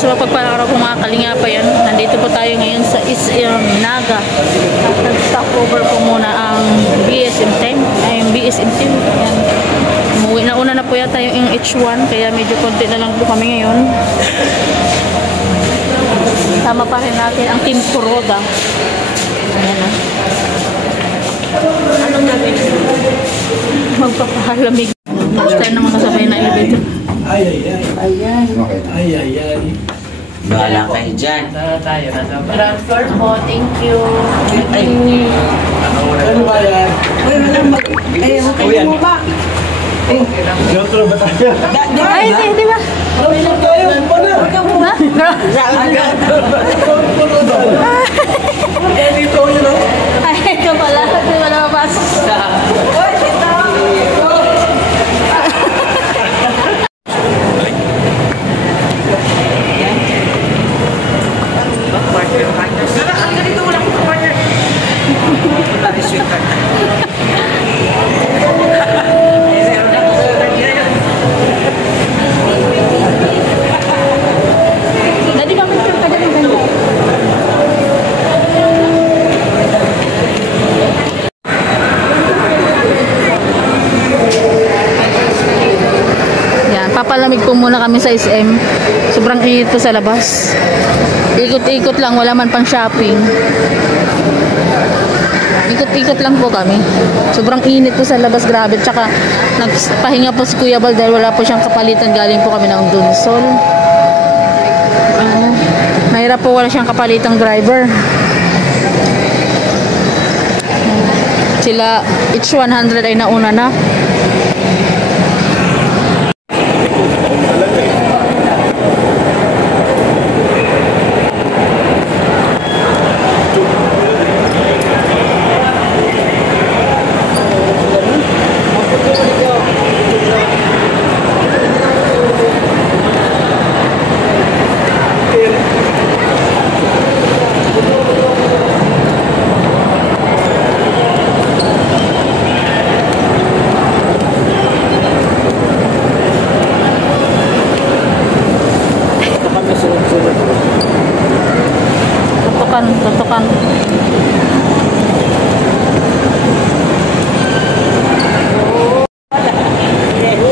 sa mapagpalang araw po mga kalingapa yan. Nandito po tayo ngayon sa Naga. At nag-stop over po muna ang BSM team. Ay, yung BSM team. Yan. Umuwi na una na po yata yung H1. Kaya medyo konti na lang po kami ngayon. Tama pa rin natin ang Team Kuroda. Ayan na. Anong gagawin? Magpapahalamig. First time naman kasabay na elevator. Ay, ay, ay. Ayan. Ay, ay, ay. Bahala kayo dyan. Tayo. Transfer po. Thank you. Ay. Ano ba yan? Uy, walang mag... Eh, okay mo ba? Joto ba tayo? Ay, hindi ba? Ano tayo? Ha? Dito yun o. Ay, ito pala. Hindi wala mapasok. Uy, sita! Dadi kami ka dyan ng ganda. Yan, papalamig po muna kami sa SM. Sobrang init po sa labas. Ikot-ikot lang, wala man pang shopping. Ikot-ikot lang po kami. Sobrang init po sa labas, grabe. Tsaka nagpahinga po si Kuya Bal dahil wala po siyang kapalitan. Galing po kami ng Dunsol. Mahirap po, wala siyang kapalitang driver. Sila H100 ay nauna na. Tutukan.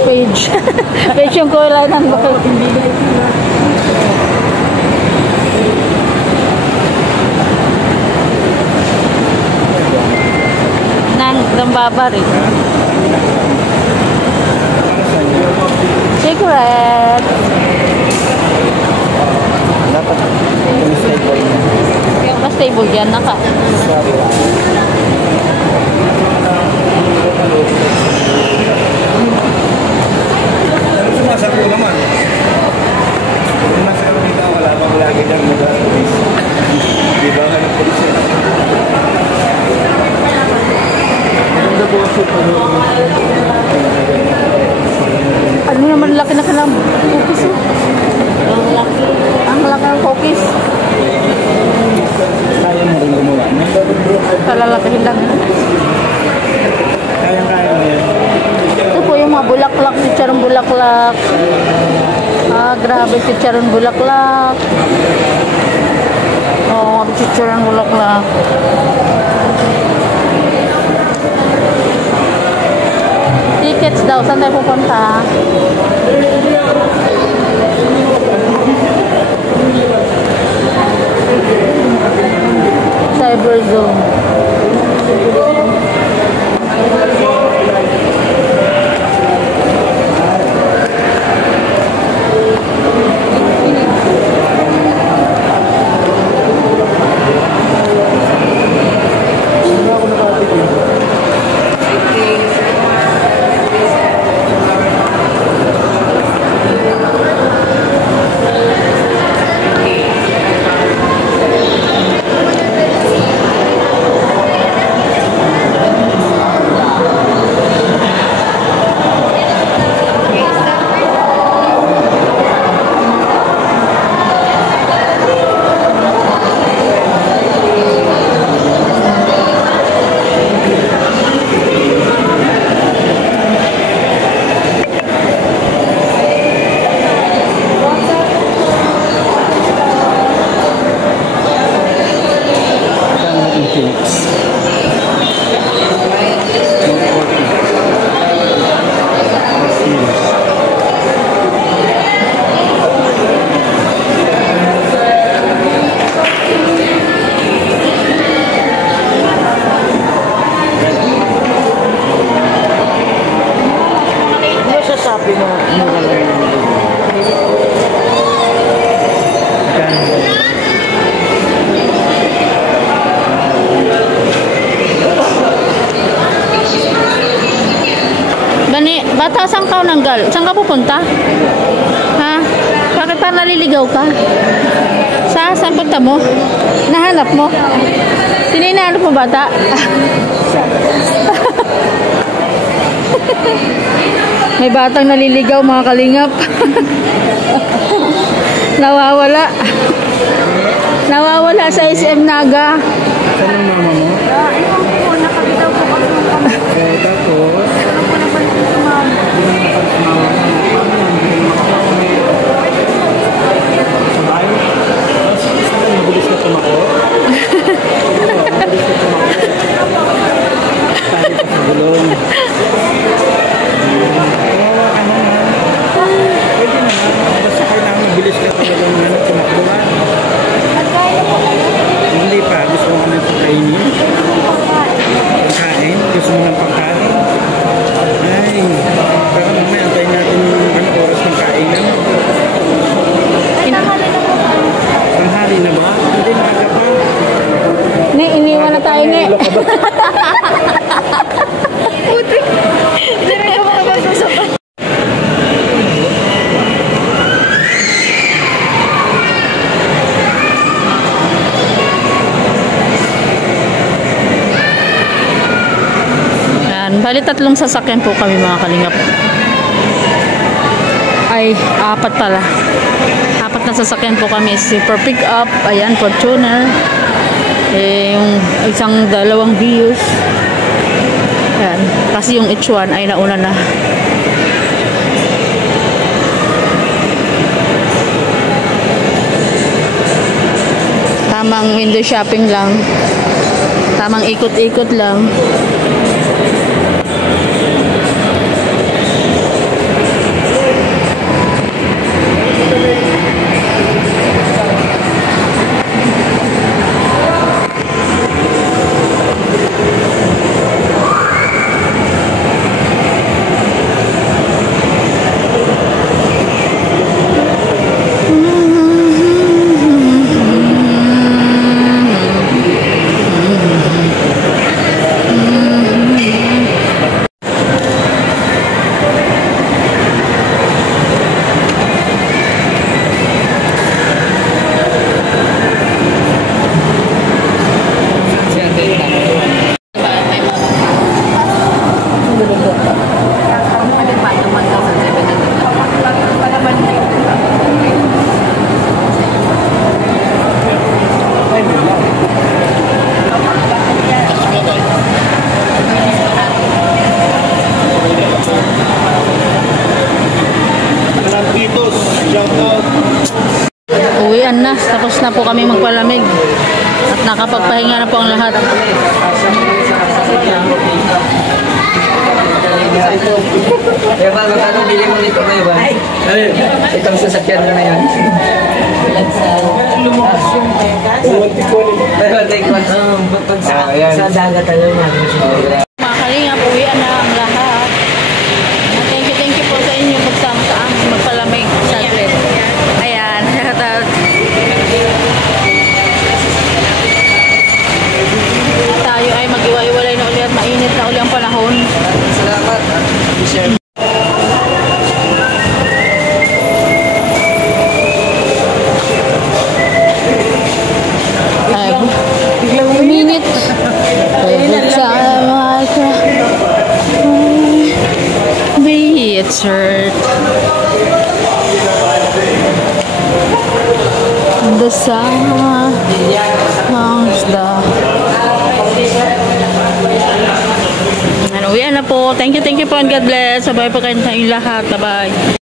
Page. Page yung kulay ng gold. Nang baba rin. Cigarette. Mas stable dyan, naka. Sumasagot naman. Sumasagot dito, wala bang lagi dyan mag-polis. Di ba nga ng polis yan? Maganda po ang suit. Ano naman laki na kalam? Focus mo. Ang laki ng focus. Kaya mo rin gumawa. Kalalakihin lang. Kaya mo yan. Ito po yung mga bulaklak, chicharon bulaklak. Grabe, chicharon bulaklak. Oo, chicharon bulaklak. Tickets daw, saan tayo pupunta? Cyber Zone. ikaw nanggal. Saan ka pupunta? Ha? Bakit pa naliligaw ka? Saan punta mo? Nahanap mo? Tininahanap mo bata? May batang naliligaw mga kalingap. Nawawala. Nawawala sa SM Naga. Saan ang mama mo? Ewan ko, nakabitaw po kami ng kami. Tapos, Ano po napansin sa mama? sabay. Mabilis ka tumako. Mabilis ka tumako. Tayo pa sa gulong. Kawawa ka naman. Pwede naman. Basta kailangan mabilis ka talagang tumakbo ha. Hindi pa. Gusto mo ka ng pagkainin? Pagkain? Gusto mo ng pagkain? Ay. Pero mamaya antayin natin yung oras ng kainan. Tanghali na ba? Hindi na aga pa. Ni, iniwan na tayo ni. Putik! Hindi rin ka makabasusapan. Yan, bali 3 sasakyan po kami mga kalingap. Ay, 4 pala. 4 na sasakyan po kami. Super pick up, ayan, Fortuner. Yung isang 2 Vios. Yan, kasi yung H1 ay nauna na. Tamang window shopping lang. Tamang ikot-ikot lang. Uwian na, tapos na po kami magpalamig at nakapagpahinga na po ang lahat. Kaya ba, magkano bili mo nito ngayon ba? Itong sasakyan mo na yun. Pero take one. Pag sa dagat tayo Mga kalingap, uwian na ang lahat. Thank you po sa inyo pagsama sa amin magpalamig saglit. Ayan. Tayo ay mag-iwa-iwalay na uli at mainit na uli ang panahon. Salamat. Ay, biglang minute. Every time I cry, be it's hurt. The sun comes down. Ano, yan na po. Thank you po and God bless. Sabay pa kayo tayong lahat. Bye-bye.